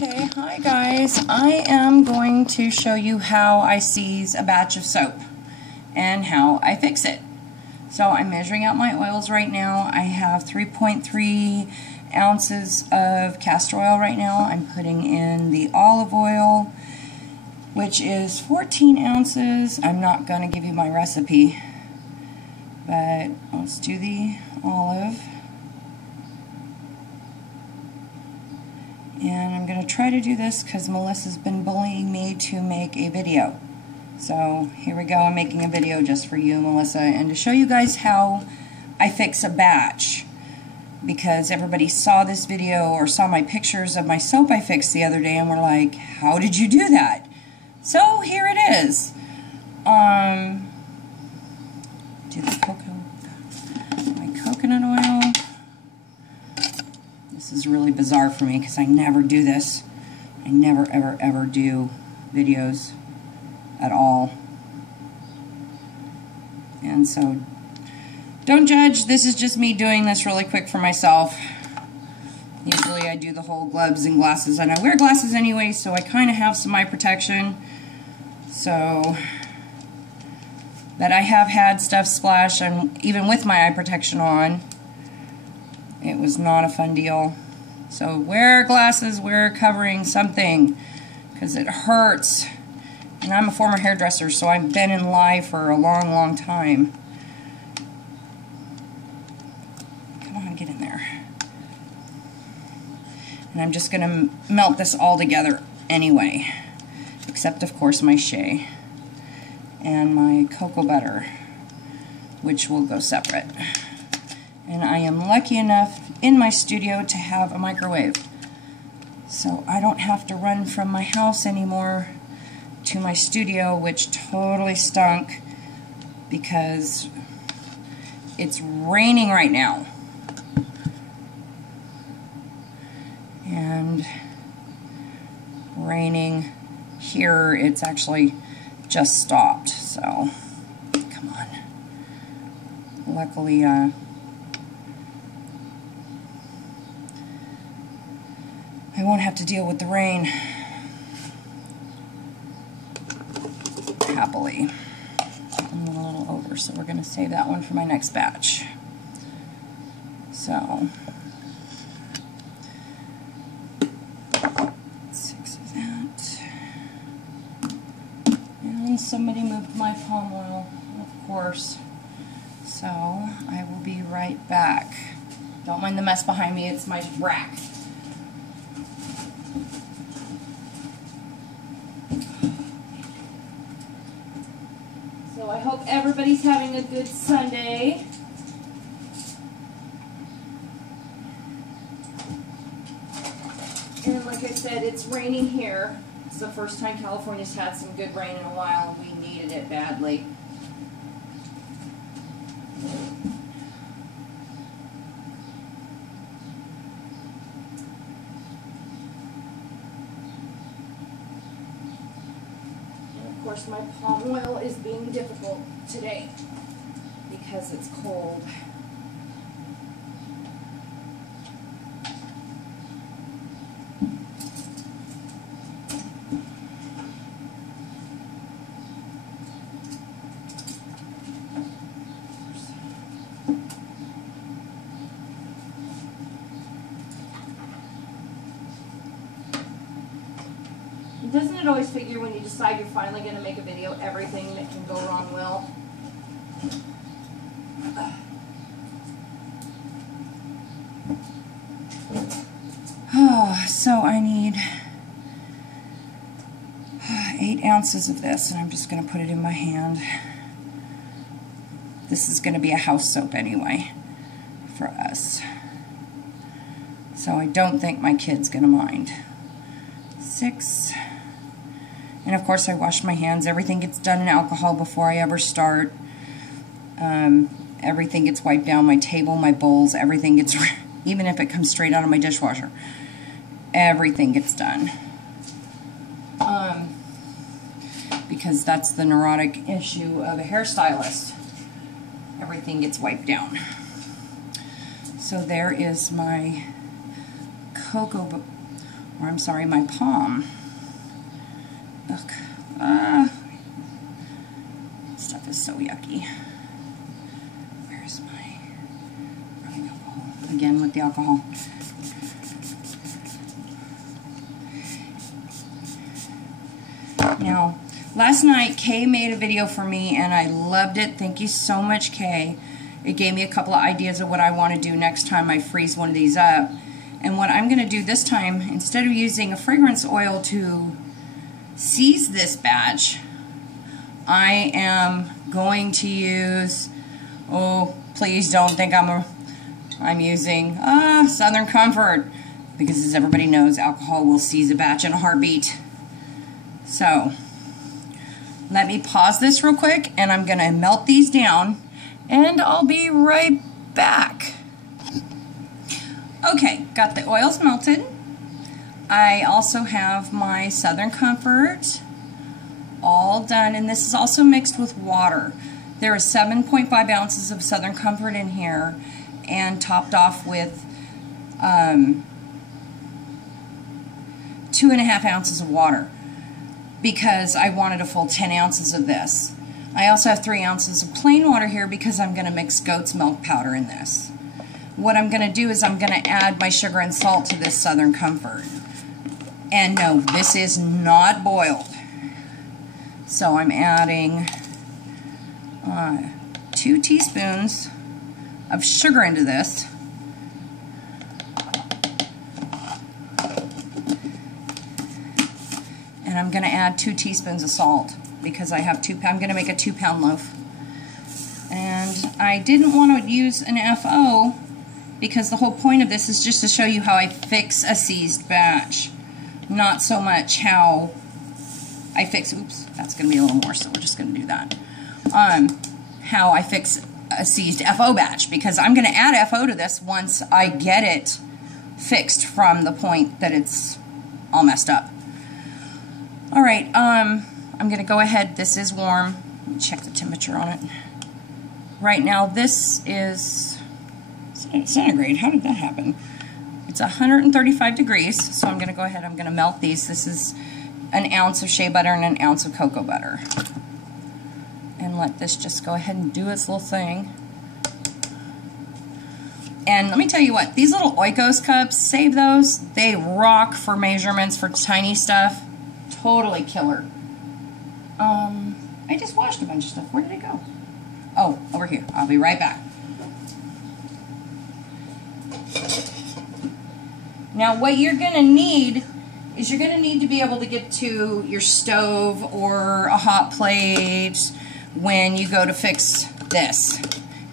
Okay, hi guys. I am going to show you how I seize a batch of soap and how I fix it. So I'm measuring out my oils right now. I have 3.3 ounces of castor oil right now. I'm putting in the olive oil, which is 14 ounces. I'm not going to give you my recipe, but let's do the olive. And I'm going to try to do this because Melissa's been bullying me to make a video. So here we go, I'm making a video just for you, Melissa, and to show you guys how I fix a batch. Because everybody saw this video or saw my pictures of my soap I fixed the other day and were like, how did you do that? So here it is. Do my coconut oil. This is really bizarre for me because I never do this. I never ever do videos at all. And so don't judge, this is just me doing this really quick for myself. Usually I do the whole gloves and glasses, and I wear glasses anyway, so I kind of have some eye protection. So, but I have had stuff splash, and even with my eye protection on, it was not a fun deal. So wear glasses, wear covering, something, because it hurts. And I'm a former hairdresser, so I've been in lye for a long time. Come on, get in there. And I'm just going to melt this all together anyway. Except, of course, my shea and my cocoa butter, which will go separate. And I am lucky enough in my studio to have a microwave. So I don't have to run from my house anymore to my studio, which totally stunk because it's raining right now. And raining here, it's actually just stopped. So, come on. Luckily, I won't have to deal with the rain, happily. I'm a little over, so we're going to save that one for my next batch. So, 6 of that. And somebody moved my palm oil, of course. So, I will be right back. Don't mind the mess behind me, it's my rack. So I hope everybody's having a good Sunday. And like I said, it's raining here. It's the first time California's had some good rain in a while, and we needed it badly. Of course, my palm oil is being difficult today because it's cold. Doesn't it always figure when you decide you're finally going to make a video, everything that can go wrong will? So I need 8 ounces of this, and I'm just going to put it in my hand. This is going to be a house soap anyway for us. So I don't think my kid's going to mind. 6. And of course I wash my hands. Everything gets done in alcohol before I ever start. Everything gets wiped down. My table, my bowls, everything gets, even if it comes straight out of my dishwasher, everything gets done. Because that's the neurotic issue of a hairstylist. Everything gets wiped down. So there is my cocoa Or I'm sorry, my palm. Ugh. Stuff is so yucky. Where's my rubbing alcohol? Again with the alcohol. Now, last night Kay made a video for me and I loved it. Thank you so much, Kay. It gave me a couple of ideas of what I want to do next time I freeze one of these up. And what I'm going to do this time, instead of using a fragrance oil to seize this batch, I am going to use, oh, please don't think I'm using Southern Comfort, because as everybody knows, alcohol will seize a batch in a heartbeat. So, let me pause this real quick, and I'm going to melt these down, and I'll be right back. Okay, got the oils melted. I also have my Southern Comfort all done, and this is also mixed with water. There is 7.5 ounces of Southern Comfort in here, and topped off with 2.5 ounces of water, because I wanted a full 10 ounces of this. I also have 3 ounces of plain water here because I'm going to mix goat's milk powder in this. What I'm going to do is I'm going to add my sugar and salt to this Southern Comfort. And no, this is not boiled. So I'm adding 2 teaspoons of sugar into this. And I'm going to add 2 teaspoons of salt because I have I'm going to make a 2-pound loaf. And I didn't want to use an FO because the whole point of this is just to show you how I fix a seized batch. Not so much how I fix, oops, that's going to be a little more, so we're just going to do that. How I fix a seized FO batch, because I'm going to add FO to this once I get it fixed from the point that it's all messed up. Alright, I'm going to go ahead, this is warm, let me check the temperature on it. Right now this is centigrade, how did that happen? It's 135 degrees, so I'm going to go ahead, I'm going to melt these. This is an ounce of shea butter and an ounce of cocoa butter. And let this just go ahead and do its little thing. And let me tell you what, these little Oikos cups, save those. They rock for measurements for tiny stuff. Totally killer. I just washed a bunch of stuff. Where did it go? Oh, over here. I'll be right back. Now what you're going to need is you're going to need to be able to get to your stove or a hot plate when you go to fix this.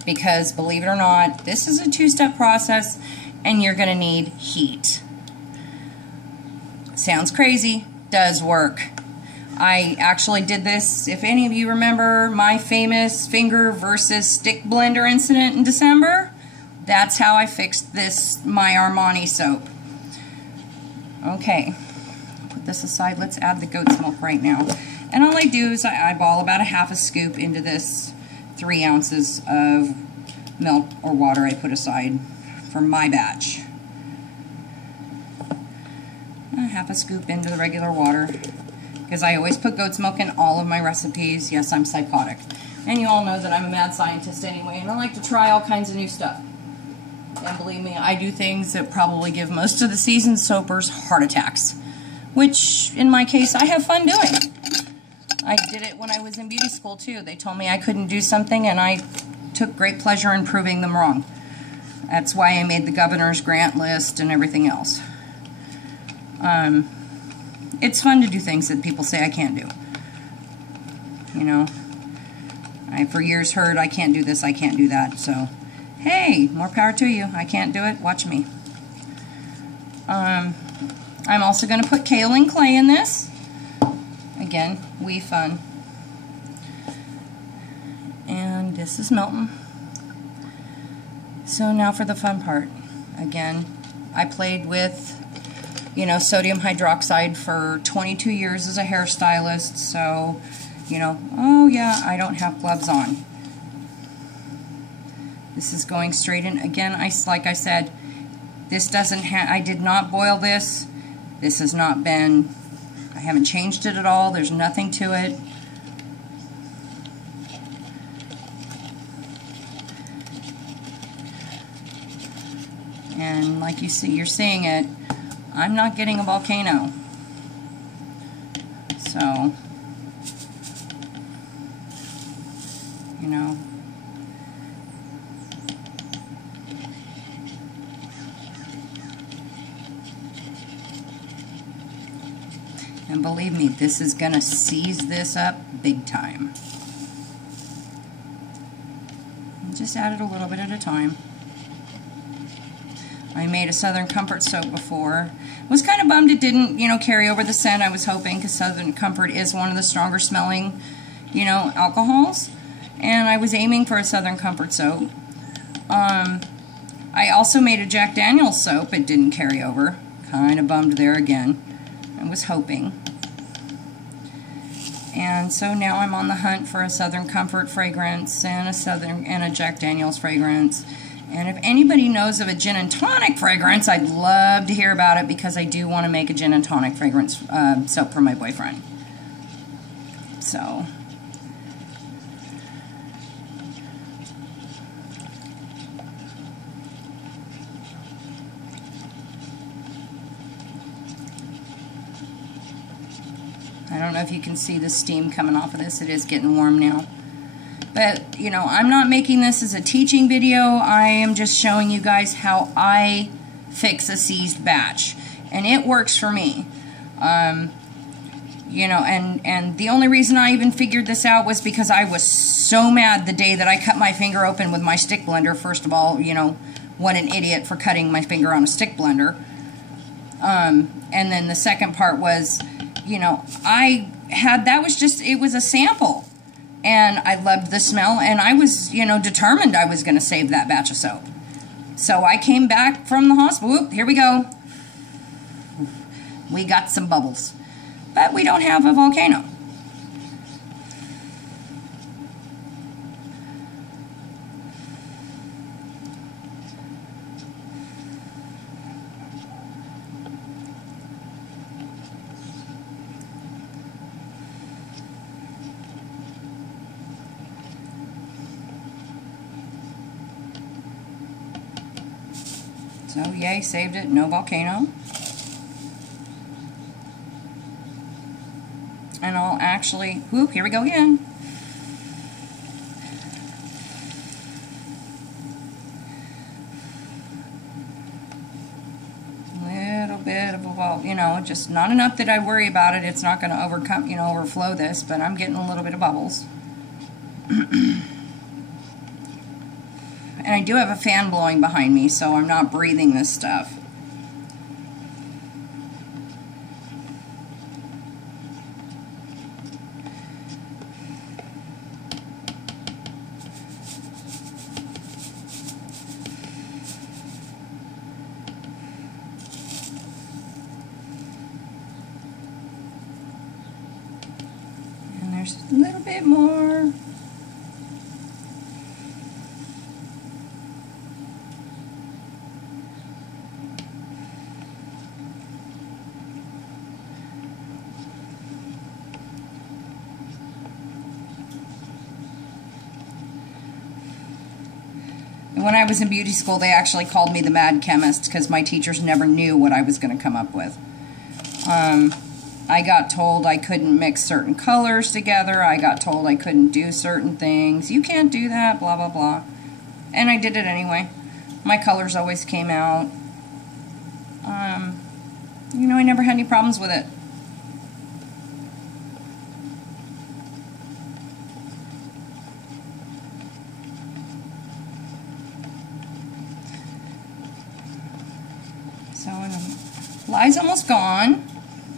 Because believe it or not, this is a 2-step process and you're going to need heat. Sounds crazy, does work. I actually did this, if any of you remember my famous finger versus stick blender incident in December, that's how I fixed this, my Armani soap. Okay, put this aside, let's add the goat's milk right now. And all I do is I eyeball about a half a scoop into this 3 ounces of milk or water I put aside for my batch. A half a scoop into the regular water, because I always put goat's milk in all of my recipes. Yes, I'm psychotic. And you all know that I'm a mad scientist anyway, and I like to try all kinds of new stuff. And believe me, I do things that probably give most of the seasoned soapers heart attacks, which, in my case, I have fun doing. I did it when I was in beauty school, too. They told me I couldn't do something, and I took great pleasure in proving them wrong. That's why I made the governor's grant list and everything else. It's fun to do things that people say I can't do. You know, I for years heard I can't do this, I can't do that, so hey, more power to you. I can't do it, watch me. I'm also going to put kaolin clay in this. Again, wee fun. And this is melting. So now for the fun part. Again, I played with, you know, sodium hydroxide for 22 years as a hairstylist, so, you know, oh yeah, I don't have gloves on. This is going straight in. Again, like I said, this doesn't I did not boil this. This has not been, I haven't changed it at all. There's nothing to it. And like you see, you're seeing it, I'm not getting a volcano. So, you know, and believe me, this is going to seize this up big time. And just add it a little bit at a time. I made a Southern Comfort soap before. Was kind of bummed it didn't, you know, carry over the scent I was hoping, because Southern Comfort is one of the stronger smelling, you know, alcohols. And I was aiming for a Southern Comfort soap. I also made a Jack Daniel's soap. It didn't carry over. Kind of bummed there again. I was hoping. And so now I'm on the hunt for a Southern Comfort fragrance and a Jack Daniel's fragrance. And if anybody knows of a gin and tonic fragrance, I'd love to hear about it, because I do want to make a gin and tonic fragrance soap for my boyfriend. So, I don't know if you can see the steam coming off of this. It is getting warm now. But, you know, I'm not making this as a teaching video. I am just showing you guys how I fix a seized batch. And it works for me. You know, and the only reason I even figured this out was because I was so mad the day that I cut my finger open with my stick blender. First of all, you know, what an idiot for cutting my finger on a stick blender. And then the second part was, you know, that was just, it was a sample. And I loved the smell, and I was, you know, determined I was going to save that batch of soap. So I came back from the hospital. Whoop, here we go. We got some bubbles. But we don't have a volcano. So, yay, saved it. No volcano. And I'll actually, whoop, here we go again. Little bit of a, you know, just not enough that I worry about it. It's not going to overcome, you know, overflow this, but I'm getting a little bit of bubbles. And I do have a fan blowing behind me, so I'm not breathing this stuff. And there's a little bit more. When I was in beauty school, they actually called me the mad chemist, because my teachers never knew what I was going to come up with. I got told I couldn't mix certain colors together. I got told I couldn't do certain things. You can't do that, blah, blah, blah. And I did it anyway. My colors always came out. You know, I never had any problems with it. So, lie's almost gone.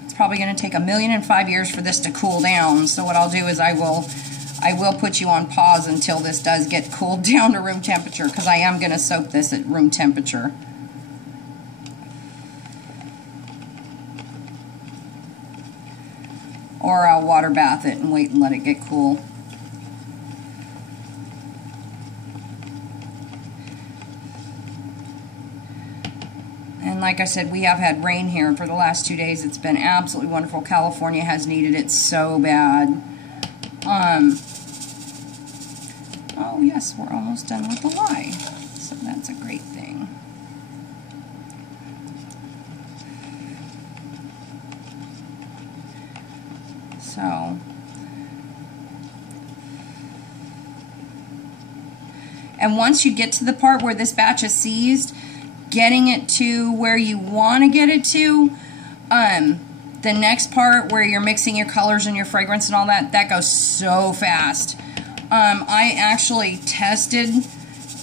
It's probably going to take 1,005 years for this to cool down. So what I'll do is I will put you on pause until this does get cooled down to room temperature, because I am going to soak this at room temperature. Or I'll water bath it and wait and let it get cool. And And like I said, we have had rain here for the last 2 days. It's been absolutely wonderful. California has needed it so bad. Oh yes, we're almost done with the lye. So that's a great thing. So, and once you get to the part where this batch is seized, getting it to where you want to get it to, the next part where you're mixing your colors and your fragrance and all that, that goes so fast. I actually tested,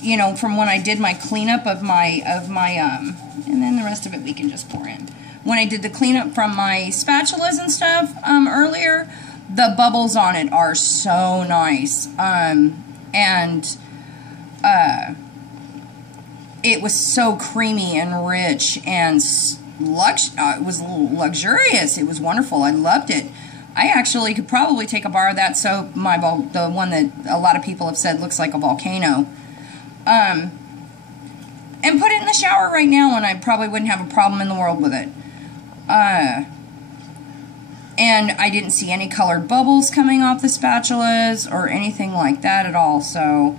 you know, from when I did my cleanup of my, and then the rest of it we can just pour in. When I did the cleanup from my spatulas and stuff earlier, the bubbles on it are so nice. It was so creamy and rich and it was luxurious. It was wonderful. I loved it. I actually could probably take a bar of that soap, the one that a lot of people have said looks like a volcano, and put it in the shower right now, and I probably wouldn't have a problem in the world with it. And I didn't see any colored bubbles coming off the spatulas or anything like that at all. So,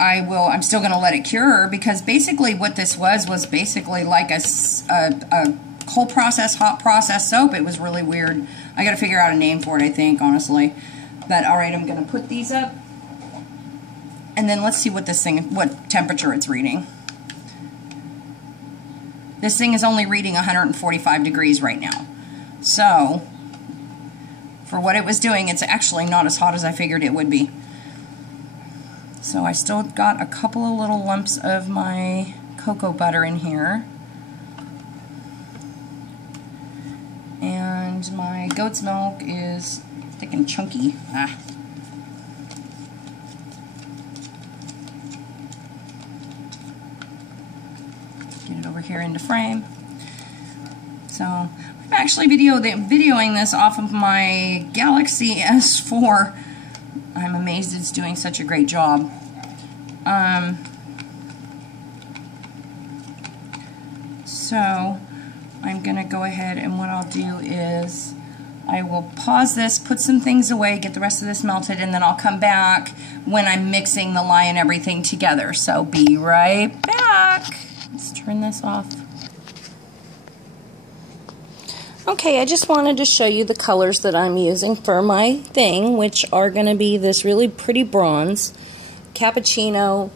I'm still going to let it cure, because basically what this was basically like a cold process, hot process soap. It was really weird. I got to figure out a name for it, I think, honestly. But alright, I'm going to put these up. And then let's see what what temperature it's reading. This thing is only reading 145 degrees right now. So, for what it was doing, it's actually not as hot as I figured it would be. So I still got a couple of little lumps of my cocoa butter in here. And my goat's milk is thick and chunky. Get it over here into frame. So I'm actually videoing this off of my Galaxy S4. I'm amazed it's doing such a great job. So I'm gonna go ahead, and what I'll do is I will pause this, put some things away, get the rest of this melted, and then I'll come back when I'm mixing the lye and everything together. So be right back. Let's turn this off. Okay, I just wanted to show you the colors that I'm using for my thing, which are going to be this really pretty bronze, cappuccino,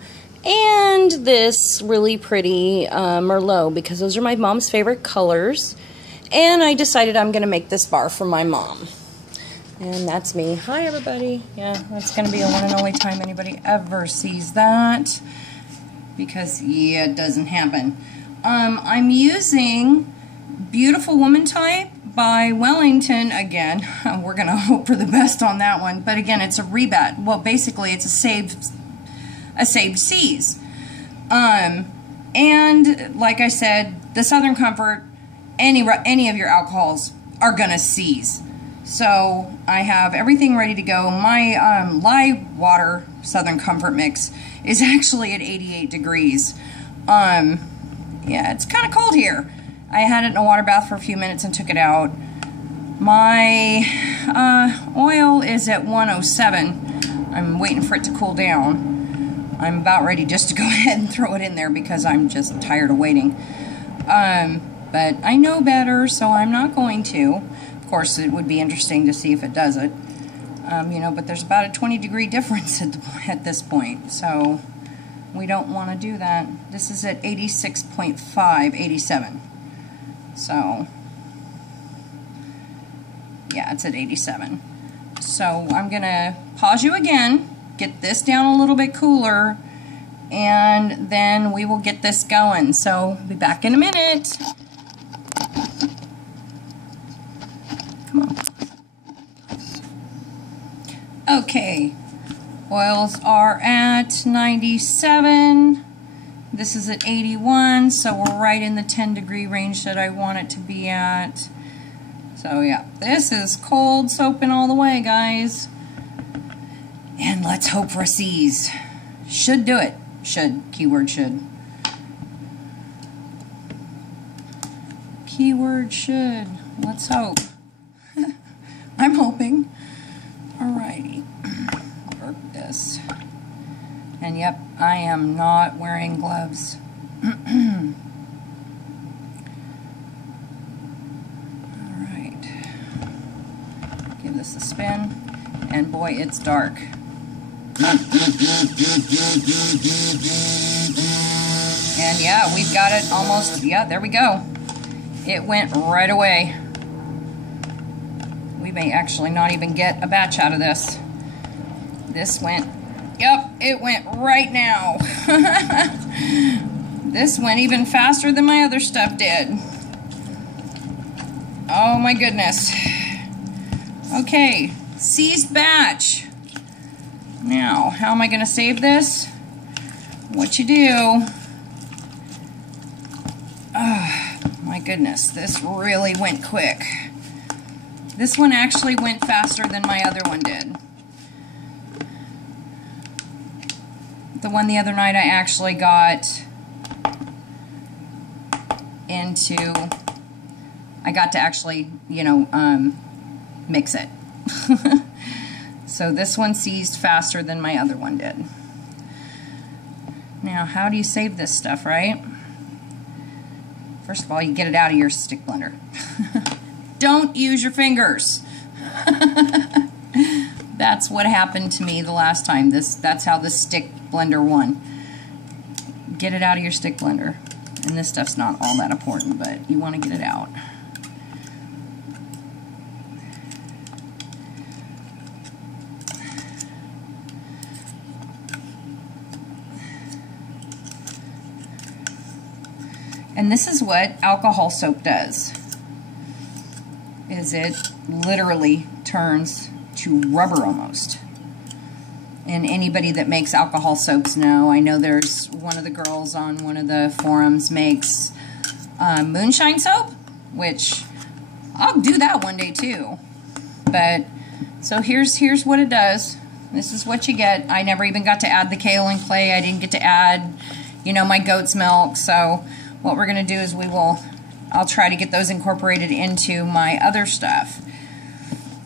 and this really pretty Merlot, because those are my mom's favorite colors. And I decided I'm going to make this bar for my mom. And that's me. Hi, everybody. Yeah, that's going to be the one and only time anybody ever sees that, because, yeah, it doesn't happen. I'm using Beautiful Woman Type by Wellington again. We're going to hope for the best on that one. But again, it's a rebat. Well, basically, it's a saved Seas. And like I said, the Southern Comfort, any of your alcohols are going to seize. So I have everything ready to go. My lye water Southern Comfort mix is actually at 88 degrees. Yeah, it's kind of cold here. I had it in a water bath for a few minutes and took it out. My oil is at 107. I'm waiting for it to cool down. I'm about ready just to go ahead and throw it in there because I'm just tired of waiting. But I know better, so I'm not going to. Of course, it would be interesting to see if it does it. You know, but there's about a 20-degree difference at this point, so we don't want to do that. This is at 86.5, 87. So, yeah, it's at 87. So I'm going to pause you again, get this down a little bit cooler, and then we will get this going. So, be back in a minute. Come on. Okay, oils are at 97. This is at 81, so we're right in the 10-degree range that I want it to be at. So yeah, this is cold soaping all the way, guys. And let's hope for a seize. Should do it. Should. Keyword should. Keyword should. Let's hope. I'm hoping. Alrighty. Work this. And yep, I am not wearing gloves. Alright. Give this a spin. And boy, it's dark. And yeah, we've got it almost, yeah, there we go. It went right away. We may actually not even get a batch out of this. This went, yep, it went right now. This went even faster than my other stuff did. Oh my goodness. Okay, seized batch. Now, how am I going to save this? What you do... my goodness, this really went quick. This one actually went faster than my other one did. The one the other night I actually got into, I got to actually, you know, mix it. So this one seized faster than my other one did. Now, how do you save this stuff, right? First of all, you get it out of your stick blender. Don't use your fingers. That's what happened to me the last time. That's how the stick blender won. Get it out of your stick blender. And this stuff's not all that important, but you want to get it out. And this is what alcohol soap does, is it literally turns to rubber almost. And anybody that makes alcohol soaps know, I know there's one of the girls on one of the forums makes moonshine soap, which I'll do that one day too. But, so here's what it does. This is what you get. I never even got to add the kaolin clay. I didn't get to add, you know, my goat's milk, so... What we're going to do is I'll try to get those incorporated into my other stuff.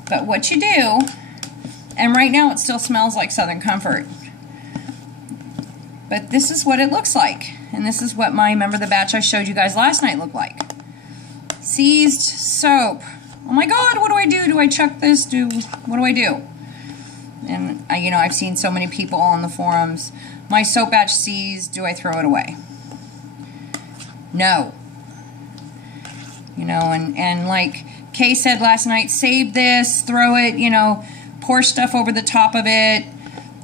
But what you do, and right now it still smells like Southern Comfort, but this is what it looks like. And this is what remember the batch I showed you guys last night looked like. Seized soap. Oh my God, what do I do? Do I chuck this? What do I do? And you know, I've seen so many people on the forums, my soap batch seized, do I throw it away? No. You know, and like Kay said last night, save this, throw it, you know, pour stuff over the top of it,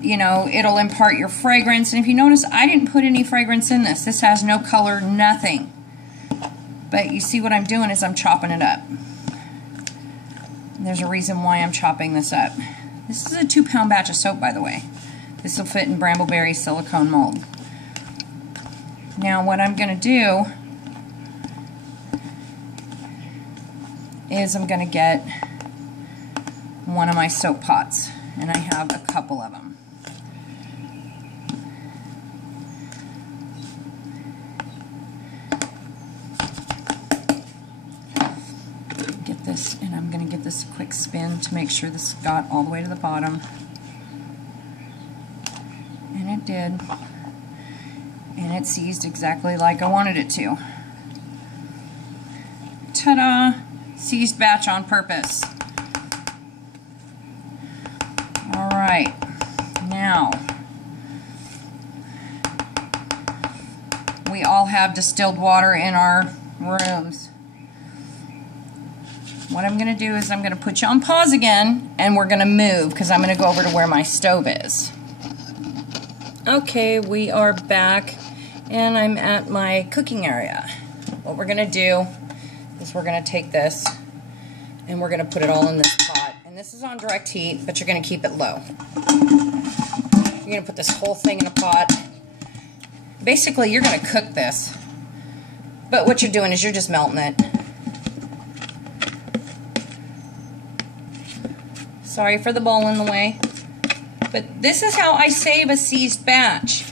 you know, it'll impart your fragrance. And if you notice, I didn't put any fragrance in this. This has no color, nothing. But you see what I'm doing is I'm chopping it up. And there's a reason why I'm chopping this up. This is a 2-pound batch of soap, by the way. This will fit in Brambleberry silicone mold. Now what I'm going to do is I'm going to get one of my soap pots, and I have a couple of them. Get this, and I'm going to give this a quick spin to make sure this got all the way to the bottom. And it did. And it seized exactly like I wanted it to. Ta-da! Seized batch on purpose. Alright, now we all have distilled water in our rooms. What I'm going to do is I'm going to put you on pause again, and we're going to move because I'm going to go over to where my stove is. Okay, we are back, and I'm at my cooking area. What we're going to do is we're going to take this and we're going to put it all in this pot. And this is on direct heat, but you're going to keep it low. You're going to put this whole thing in a pot. Basically, you're going to cook this, but what you're doing is you're just melting it. Sorry for the bowl in the way, but this is how I save a seized batch.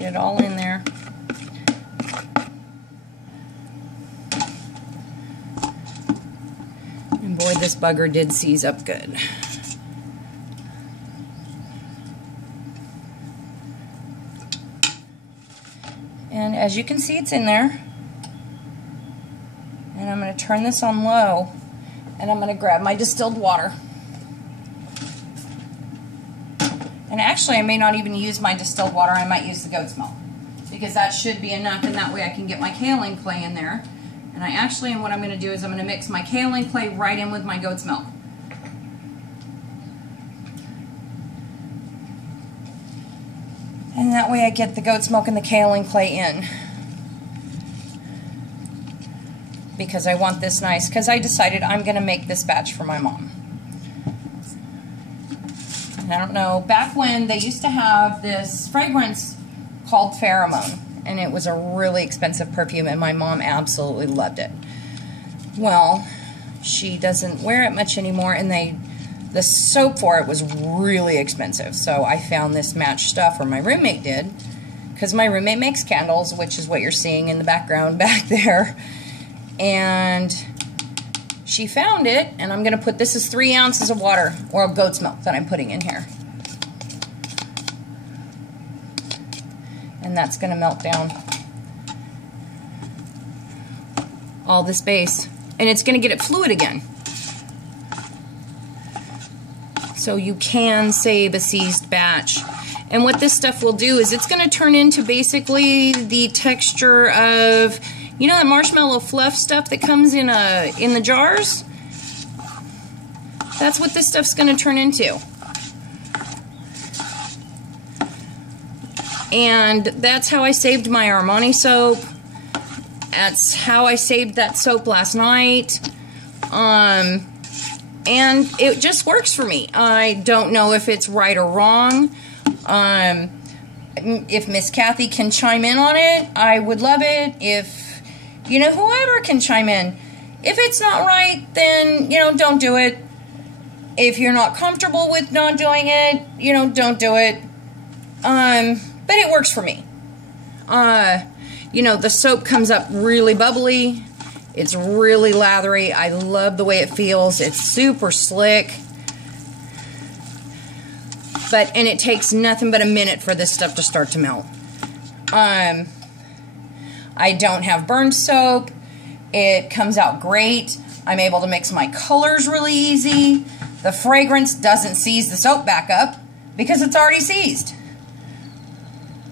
Get it all in there. And boy, this bugger did seize up good. And as you can see, it's in there. And I'm going to turn this on low, and I'm going to grab my distilled water. And actually, I may not even use my distilled water. I might use the goat's milk, because that should be enough, and that way I can get my kaolin clay in there. And what I'm going to do is I'm going to mix my kaolin clay right in with my goat's milk. And that way I get the goat's milk and the kaolin clay in. Because I want this nice, because I decided I'm going to make this batch for my mom. And I don't know, back when they used to have this fragrance called Pheromone, and it was a really expensive perfume, and my mom absolutely loved it. Well, she doesn't wear it much anymore, and the soap for it was really expensive. So I found this match stuff, or my roommate did, because my roommate makes candles, which is what you're seeing in the background back there. And she found it, and I'm going to put, this is 3 ounces of water, or goat's milk that I'm putting in here. And that's going to melt down all this base. And it's going to get it fluid again. So you can save a seized batch. And what this stuff will do is it's going to turn into basically the texture of, you know, that marshmallow fluff stuff that comes in the jars? That's what this stuff's going to turn into. And that's how I saved my Armani soap. That's how I saved that soap last night. And it just works for me. I don't know if it's right or wrong. If Miss Kathy can chime in on it, I would love it. If, you know, whoever can chime in. If it's not right, then, you know, don't do it. If you're not comfortable with not doing it, you know, don't do it. But it works for me. You know, the soap comes up really bubbly. It's really lathery. I love the way it feels. It's super slick. And it takes nothing but a minute for this stuff to start to melt. I don't have burned soap. It comes out great. I'm able to mix my colors really easy. The fragrance doesn't seize the soap back up because it's already seized.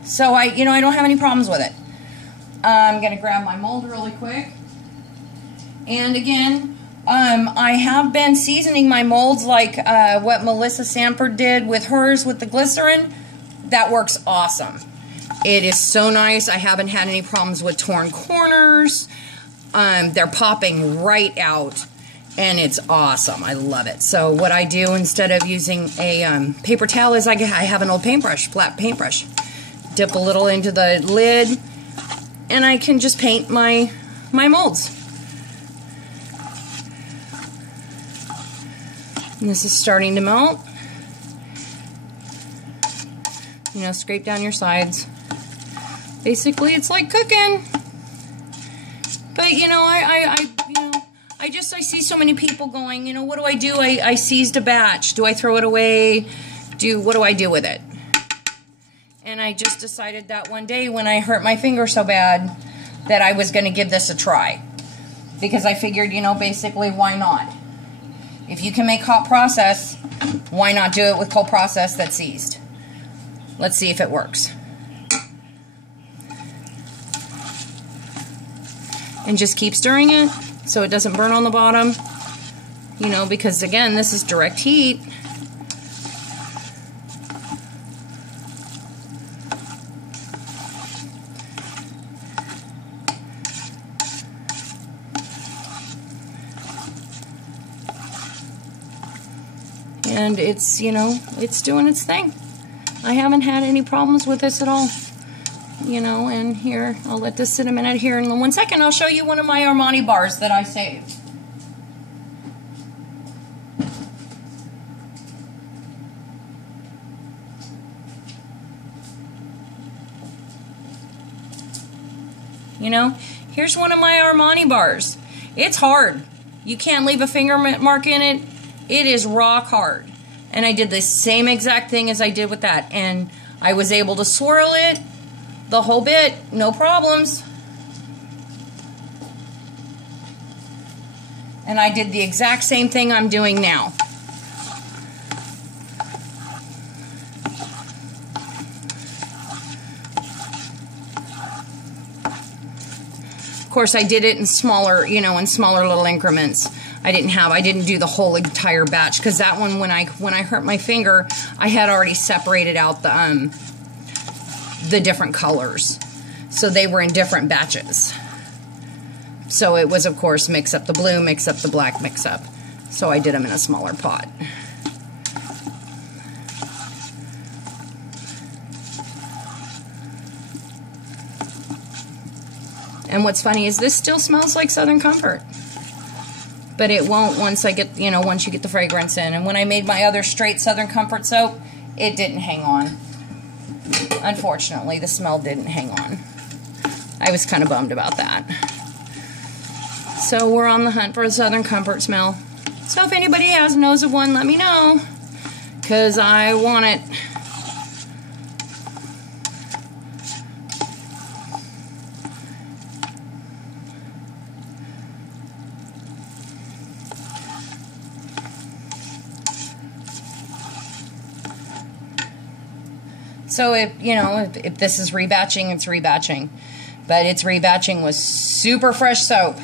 So I don't have any problems with it. I'm going to grab my mold really quick. And again, I have been seasoning my molds like what Melissa Sanford did with hers with the glycerin. That works awesome. It is so nice. I haven't had any problems with torn corners. They're popping right out, and it's awesome. I love it. So what I do instead of using a paper towel is I have an old paintbrush, flat paintbrush. Dip a little into the lid, and I can just paint my molds. And this is starting to melt. You know, scrape down your sides. Basically, it's like cooking. But you know, I see so many people going, you know, what do I do? I seized a batch. Do I throw it away? What do I do with it? And I just decided that one day when I hurt my finger so bad that I was going to give this a try. Because I figured, you know, basically, why not? If you can make hot process, why not do it with cold process that's seized? Let's see if it works. And just keep stirring it so it doesn't burn on the bottom. You know, because again, this is direct heat. And it's, you know, it's doing its thing. I haven't had any problems with this at all. You know, and here, I'll let this sit a minute here. In 1 second, I'll show you one of my Armani bars that I saved. you know. Here's one of my Armani bars. It's hard. You can't leave a finger mark in it. It is rock hard. And I did the same exact thing as I did with that. And I was able to swirl it the whole bit, no problems. And I did the exact same thing I'm doing now. Of course, I did it in smaller, you know, in smaller little increments. I didn't do the whole entire batch, because that one, when I hurt my finger, I had already separated out the different colors. So they were in different batches. So it was, of course, mix up the blue, mix up the black, mix up. So I did them in a smaller pot. And what's funny is this still smells like Southern Comfort. But it won't once I get, you know, once you get the fragrance in. And when I made my other straight Southern Comfort soap, it didn't hang on. Unfortunately, the smell didn't hang on. I was kind of bummed about that. So we're on the hunt for a Southern Comfort smell. So if anybody knows of one, let me know, because I want it. So if this is rebatching, it's rebatching. But it's rebatching with super fresh soap.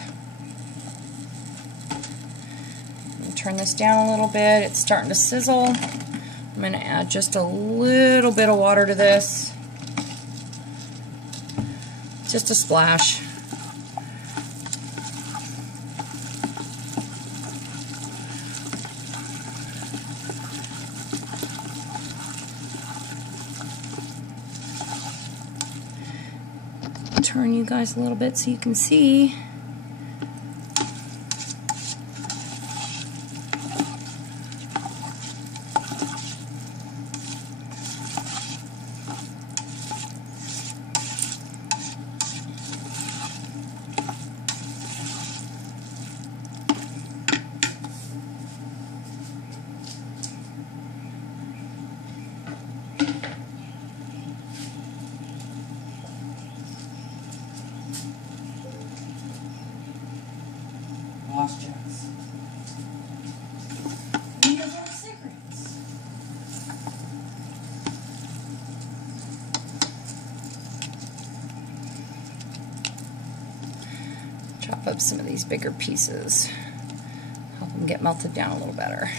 Turn this down a little bit. It's starting to sizzle. I'm going to add just a little bit of water to this. Just a splash. Turn you guys a little bit so you can see. Lost jets. We have our secrets. Chop up some of these bigger pieces. Help them get melted down a little better.